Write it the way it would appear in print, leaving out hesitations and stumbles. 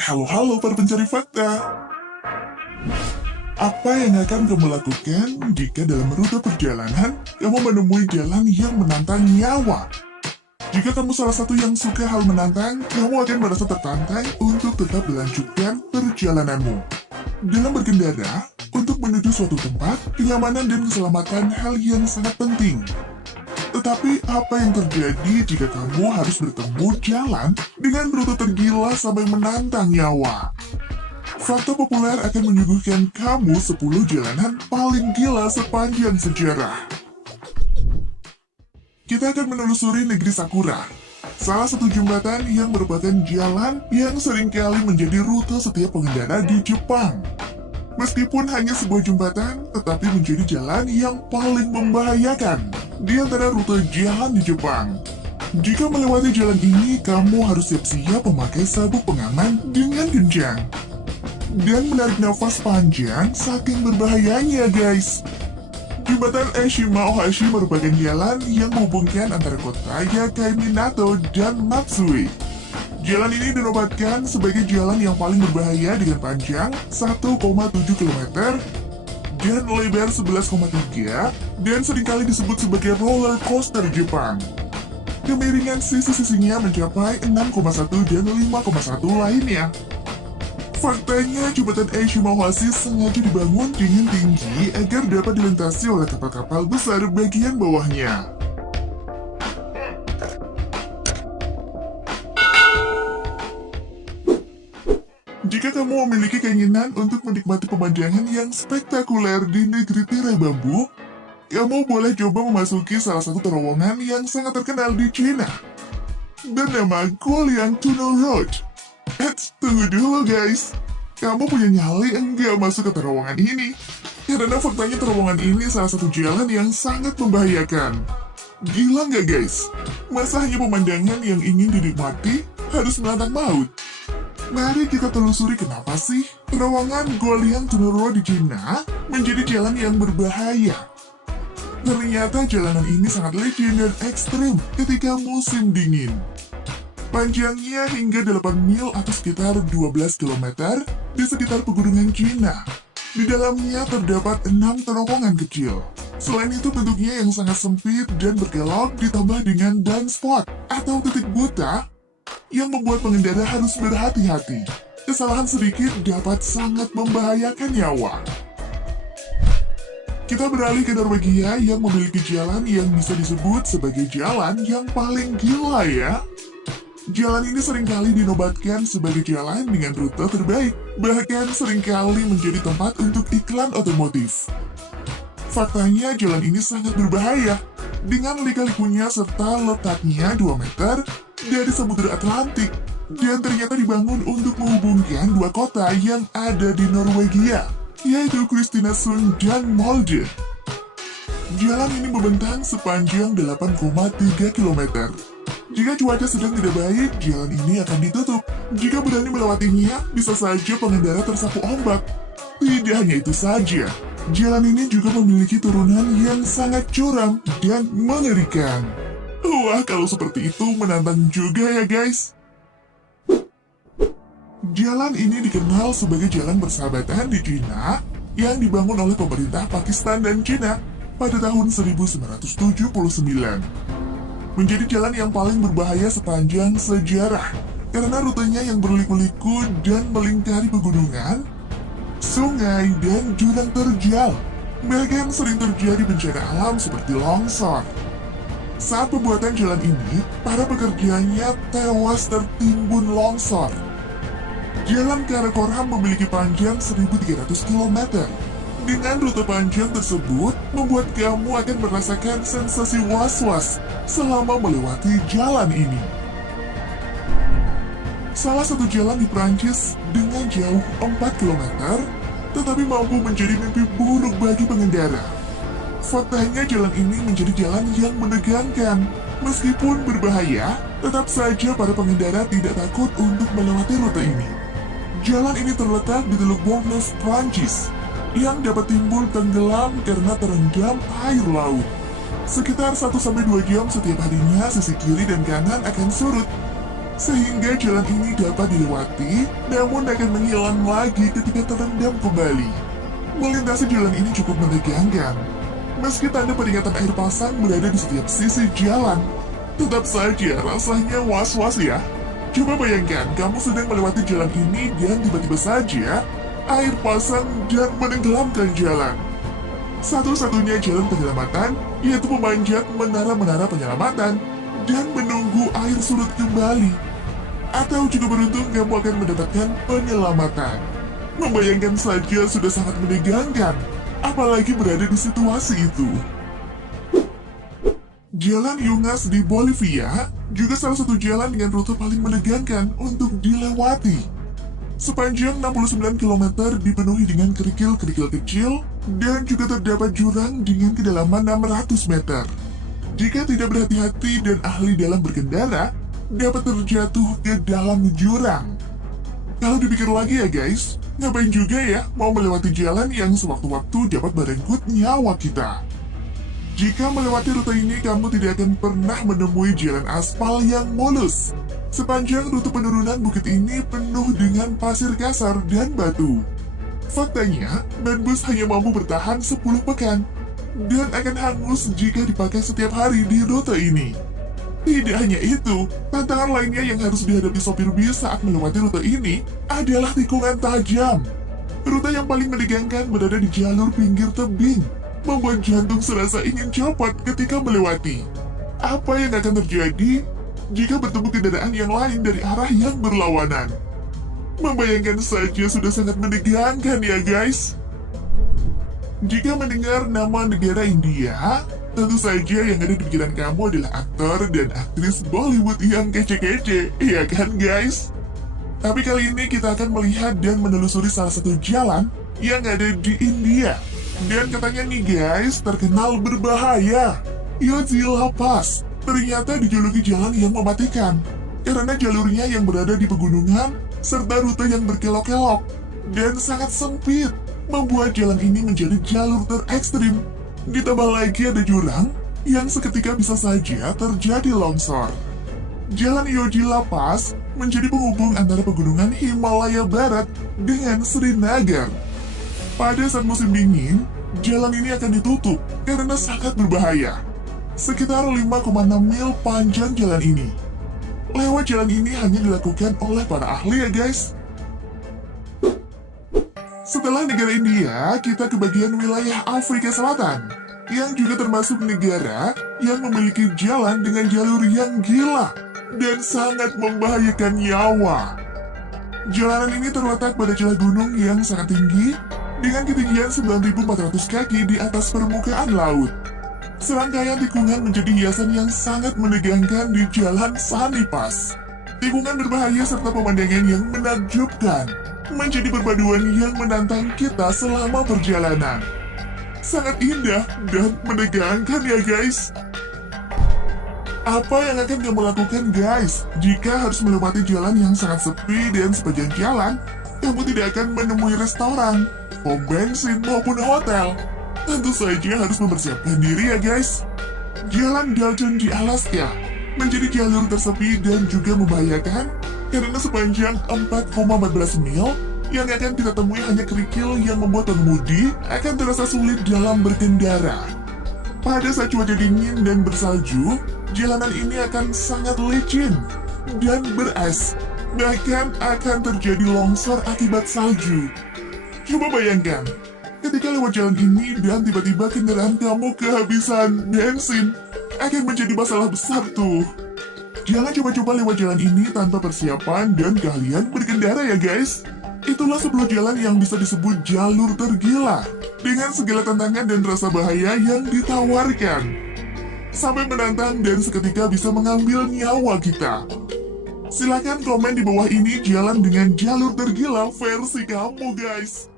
Halo para pencari fakta. Apa yang akan kamu lakukan jika dalam rute perjalanan kamu menemui jalan yang menantang nyawa? Jika kamu salah satu yang suka hal menantang, kamu akan merasa tertantang untuk tetap melanjutkan perjalananmu. Dalam berkendara, untuk menuju suatu tempat, kenyamanan dan keselamatan hal yang sangat penting. Tetapi apa yang terjadi jika kamu harus bertemu jalan dengan rute tergila sampai menantang nyawa? Fakta populer akan menyuguhkan kamu 10 jalanan paling gila sepanjang sejarah. Kita akan menelusuri negeri Sakura, salah satu jembatan yang merupakan jalan yang seringkali menjadi rute setiap pengendara di Jepang. Meskipun hanya sebuah jembatan, tetapi menjadi jalan yang paling membahayakan di antara rute jalan di Jepang. Jika melewati jalan ini, kamu harus siap-siap memakai sabuk pengaman dengan kencang. Dan menarik nafas panjang saking berbahayanya, guys. Jembatan Eshima Ohashi merupakan jalan yang menghubungkan antara kota Yakai Minato dan Matsue. Jalan ini dinobatkan sebagai jalan yang paling berbahaya dengan panjang 1,7 km dan lebar 11,3 dan seringkali disebut sebagai roller coaster Jepang. Kemiringan sisi-sisinya mencapai 6,1 dan 5,1 lainnya. Faktanya, jembatan Eshima Ohashi sengaja dibangun dengan tinggi agar dapat dilintasi oleh kapal-kapal besar bagian bawahnya. Jika kamu memiliki keinginan untuk menikmati pemandangan yang spektakuler di negeri tirai bambu, kamu boleh coba memasuki salah satu terowongan yang sangat terkenal di China, bernama Guoliang Tunnel Road. Tunggu dulu guys, kamu punya nyali enggak masuk ke terowongan ini? Karena faktanya terowongan ini salah satu jalan yang sangat membahayakan. Gila nggak guys? Masa hanya pemandangan yang ingin dinikmati harus menantang maut? Mari kita telusuri kenapa sih terowongan Guoliang Tunnel Road di China menjadi jalan yang berbahaya. Ternyata jalanan ini sangat licin dan ekstrim ketika musim dingin. Panjangnya hingga 8 mil atau sekitar 12 km di sekitar pegunungan China. Di dalamnya terdapat 6 terowongan kecil. Selain itu bentuknya yang sangat sempit dan berkelok ditambah dengan blind spot atau titik buta yang membuat pengendara harus berhati-hati. Kesalahan sedikit dapat sangat membahayakan nyawa. Kita beralih ke Norwegia yang memiliki jalan yang bisa disebut sebagai jalan yang paling gila ya. Jalan ini seringkali dinobatkan sebagai jalan dengan rute terbaik, bahkan seringkali menjadi tempat untuk iklan otomotif. Faktanya jalan ini sangat berbahaya, dengan lika-likunya serta letaknya 2 meter dari Samudra Atlantik, dan ternyata dibangun untuk menghubungkan dua kota yang ada di Norwegia, yaitu Kristiansund dan Molde. Jalan ini membentang sepanjang 8,3 km. Jika cuaca sedang tidak baik, jalan ini akan ditutup. Jika berani melewatinya, bisa saja pengendara tersapu ombak. Tidak hanya itu saja, jalan ini juga memiliki turunan yang sangat curam dan mengerikan. Wah, kalau seperti itu menantang juga ya guys. Jalan ini dikenal sebagai jalan persahabatan di China yang dibangun oleh pemerintah Pakistan dan China pada tahun 1979. Menjadi jalan yang paling berbahaya sepanjang sejarah karena rutenya yang berliku-liku dan melingkari pegunungan, sungai, dan jurang terjal. Bahkan sering terjadi bencana alam seperti longsor. Saat pembuatan jalan ini, para pekerjanya tewas tertimbun longsor. Jalan Karakoram memiliki panjang 1.300 km. Dengan rute panjang tersebut, membuat kamu akan merasakan sensasi was-was selama melewati jalan ini. Salah satu jalan di Prancis dengan jauh 4 km, tetapi mampu menjadi mimpi buruk bagi pengendara. Faktanya jalan ini menjadi jalan yang menegangkan. Meskipun berbahaya, tetap saja para pengendara tidak takut untuk melewati rute ini. Jalan ini terletak di Teluk Bournemouth, Prancis, yang dapat timbul tenggelam karena terendam air laut. Sekitar 1-2 jam setiap harinya, sisi kiri dan kanan akan surut. sehingga jalan ini dapat dilewati, namun akan menghilang lagi ketika terendam kembali. Melintasi jalan ini cukup menegangkan. Meski tanda peringatan air pasang berada di setiap sisi jalan, tetap saja rasanya was-was ya. Coba bayangkan, kamu sedang melewati jalan ini dan tiba-tiba saja air pasang dan menenggelamkan jalan. Satu-satunya jalan penyelamatan yaitu memanjat menara-menara penyelamatan dan menunggu air surut kembali. Atau juga beruntung kamu akan mendapatkan penyelamatan. Membayangkan saja sudah sangat menegangkan, apalagi berada di situasi itu. Jalan Yungas di Bolivia juga salah satu jalan dengan rute paling menegangkan untuk dilewati. Sepanjang 69 km dipenuhi dengan kerikil-kerikil kecil dan juga terdapat jurang dengan kedalaman 600 meter. Jika tidak berhati-hati dan ahli dalam berkendara, dapat terjatuh ke dalam jurang. Kalau dipikir lagi ya guys, ngapain juga ya mau melewati jalan yang sewaktu-waktu dapat merenggut nyawa kita. Jika melewati rute ini, kamu tidak akan pernah menemui jalan aspal yang mulus. Sepanjang rute penurunan bukit ini penuh dengan pasir kasar dan batu. Faktanya, ban bus hanya mampu bertahan 10 pekan, dan akan hangus jika dipakai setiap hari di rute ini. Tidak hanya itu, tantangan lainnya yang harus dihadapi sopir bis saat melewati rute ini adalah tikungan tajam. Rute yang paling menegangkan berada di jalur pinggir tebing, membuat jantung serasa ingin copot ketika melewati. Apa yang akan terjadi jika bertemu kendaraan yang lain dari arah yang berlawanan? Membayangkan saja sudah sangat menegangkan ya guys. Jika mendengar nama negara India, tentu saja yang ada di pikiran kamu adalah aktor dan aktris Bollywood yang kece-kece, iya kan guys? Tapi kali ini kita akan melihat dan menelusuri salah satu jalan yang ada di India. Dan katanya nih guys, terkenal berbahaya. Yojila Pass ternyata dijuluki jalan yang mematikan, karena jalurnya yang berada di pegunungan, serta rute yang berkelok-kelok, dan sangat sempit, membuat jalan ini menjadi jalur terekstrim. Ditambah lagi ada jurang yang seketika bisa saja terjadi longsor. Jalan Yojila Pass menjadi penghubung antara pegunungan Himalaya Barat dengan Srinagar. Pada saat musim dingin, jalan ini akan ditutup karena sangat berbahaya. Sekitar 5,6 mil panjang jalan ini. Lewat jalan ini hanya dilakukan oleh para ahli ya guys. Setelah negara India, kita ke bagian wilayah Afrika Selatan, yang juga termasuk negara yang memiliki jalan dengan jalur yang gila dan sangat membahayakan nyawa. Jalanan ini terletak pada celah gunung yang sangat tinggi, dengan ketinggian 9.400 kaki di atas permukaan laut. Serangkaian tikungan menjadi hiasan yang sangat menegangkan di jalan Sunny Pass. Tikungan berbahaya serta pemandangan yang menakjubkan menjadi perpaduan yang menantang kita selama perjalanan. Sangat indah dan menegangkan ya guys. Apa yang akan kamu lakukan guys jika harus melewati jalan yang sangat sepi dan sepanjang jalan kamu tidak akan menemui restoran, pom bensin maupun hotel? Tentu saja harus mempersiapkan diri ya guys. Jalan Dalton di Alaska menjadi jalur tersepi dan juga membahayakan karena sepanjang 4,14 mil yang akan kita temui hanya kerikil yang membuat pengemudi akan terasa sulit dalam berkendara. Pada saat cuaca dingin dan bersalju, jalanan ini akan sangat licin dan beres. Bahkan akan terjadi longsor akibat salju. Coba bayangkan, ketika lewat jalan ini dan tiba-tiba kendaraan kamu kehabisan bensin, akan menjadi masalah besar tuh. Jangan coba-coba lewat jalan ini tanpa persiapan dan keahlian berkendara ya guys. Itulah sebuah jalan yang bisa disebut jalur tergila, dengan segala tantangan dan rasa bahaya yang ditawarkan. Sampai menantang dan seketika bisa mengambil nyawa kita. Silahkan komen di bawah ini jalan dengan jalur tergila versi kamu guys.